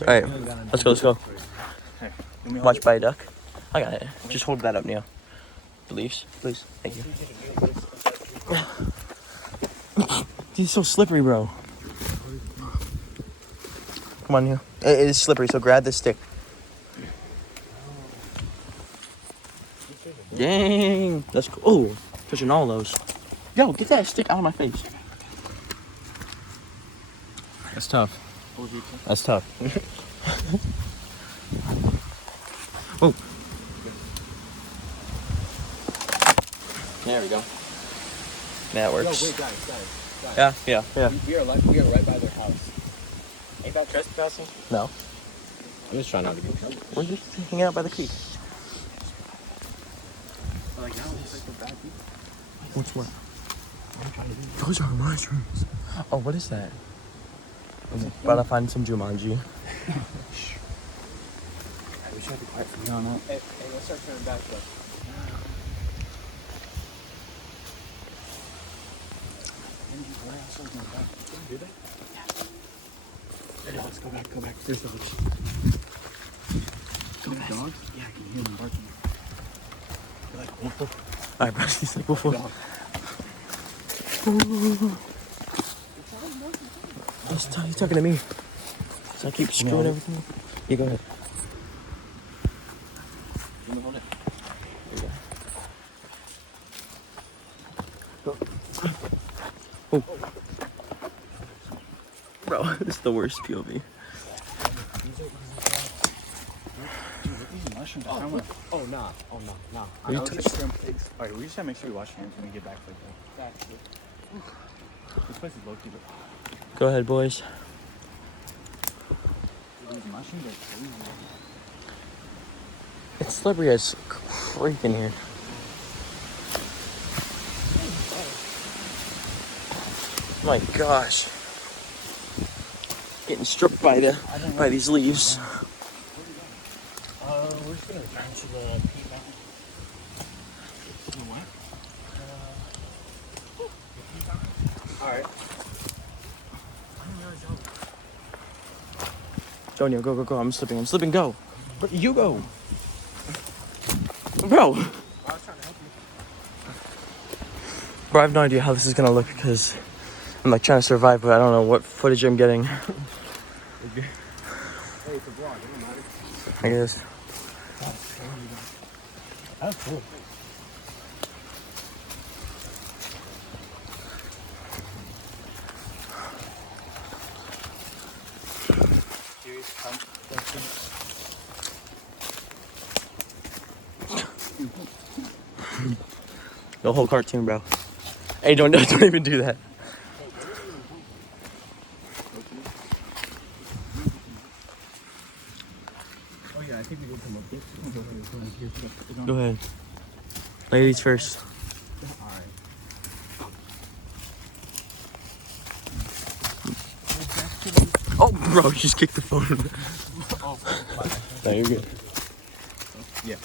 Alright, let's go. Watch by a duck. I got it. Just hold that up, Neil. Please. Thank you. He's so slippery, bro. Come on, Neil. It is slippery, so grab this stick. Dang. That's cool. Oh, pushing all those. Yo, get that stick out of my face. That's tough. That's tough. Oh. There we go. That works. Yo, wait, guys. Yeah. We are right by their house. Ain't that trespassing? No. I'm just trying not to get in trouble. We're just hanging out by the creek. Like, now it's like for bad people. What's what? Those are mushrooms. Oh, what is that? I'm about to find some Jumanji. We should be quiet from here on out. Hey, let's start turning back though. Do they? Yeah. Let's go back. There's dogs. Dogs? Yeah, I can hear them barking. They're like, woof woof. Alright, bro, he's like, woof woof. He's talking to me. So I keep screwing everything up. Yeah, go ahead. Let me hold it. There you go. Oh. Bro, this is the worst POV. Oh, nah. You Alright, we just gotta make sure we wash our hands when we get back like that. This place is low-key, but Go ahead, boys. these mushrooms are crazy. It's slippery as freak in here. My gosh. Getting stripped by these leaves. We're just gonna return to the Peak Mountain. The what? Alright. Go, Neil, go. I'm slipping, go. You go. Bro. I was trying to help you. Bro, I have no idea how this is gonna look because I'm like trying to survive, but I don't know what footage I'm getting. Hey, it's a vlog, it don't matter. I guess. That's cool. The whole cartoon, bro. Hey, don't even do that. Oh yeah, I think we did come up with it. Go ahead. Ladies first. Alright. Oh, bro, you just kicked the phone. No, you're good. Yeah.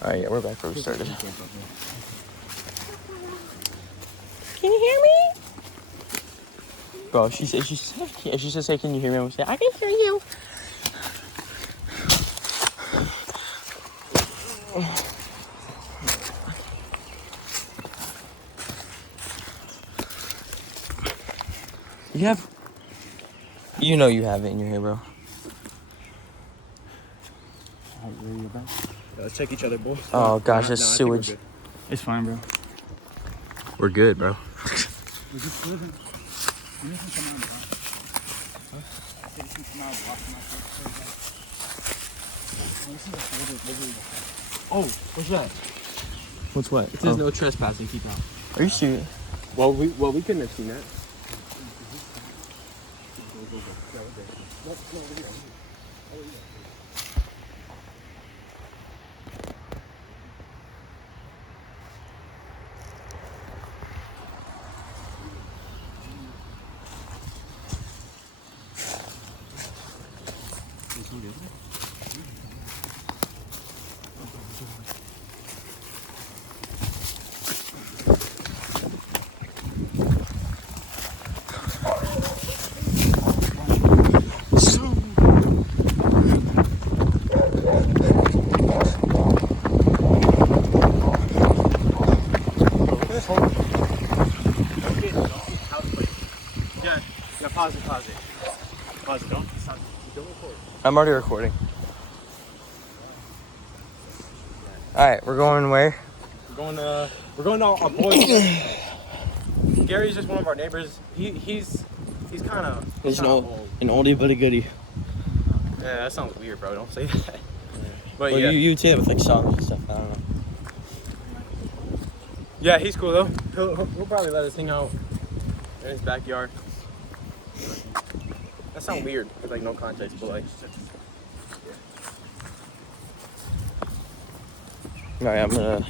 Alright, yeah, we're back where we started. Can you hear me? Bro, she says, hey, can you hear me? I'm gonna say, I can hear you. You know you have it in your hair, bro. Let's check each other, boys. Oh gosh, that's sewage. It's fine, bro. We're good, bro. We're just living. Oh, what's that? What's what? It says no trespassing. Keep out. Are you serious? Well, we couldn't have seen that. No, pause it. Pause it. Don't stop. Don't record. I'm already recording. Alright, we're going where? We're going to our boys. Gary's just one of our neighbors. He's kind of. He's an oldie but a goodie. Yeah, that sounds weird, bro. Don't say that. But Well, yeah, you'd say that with like songs and stuff. I don't know. yeah, he's cool though. He'll probably let us hang out in his backyard. That sounds weird with like no context, but like. Alright, I'm gonna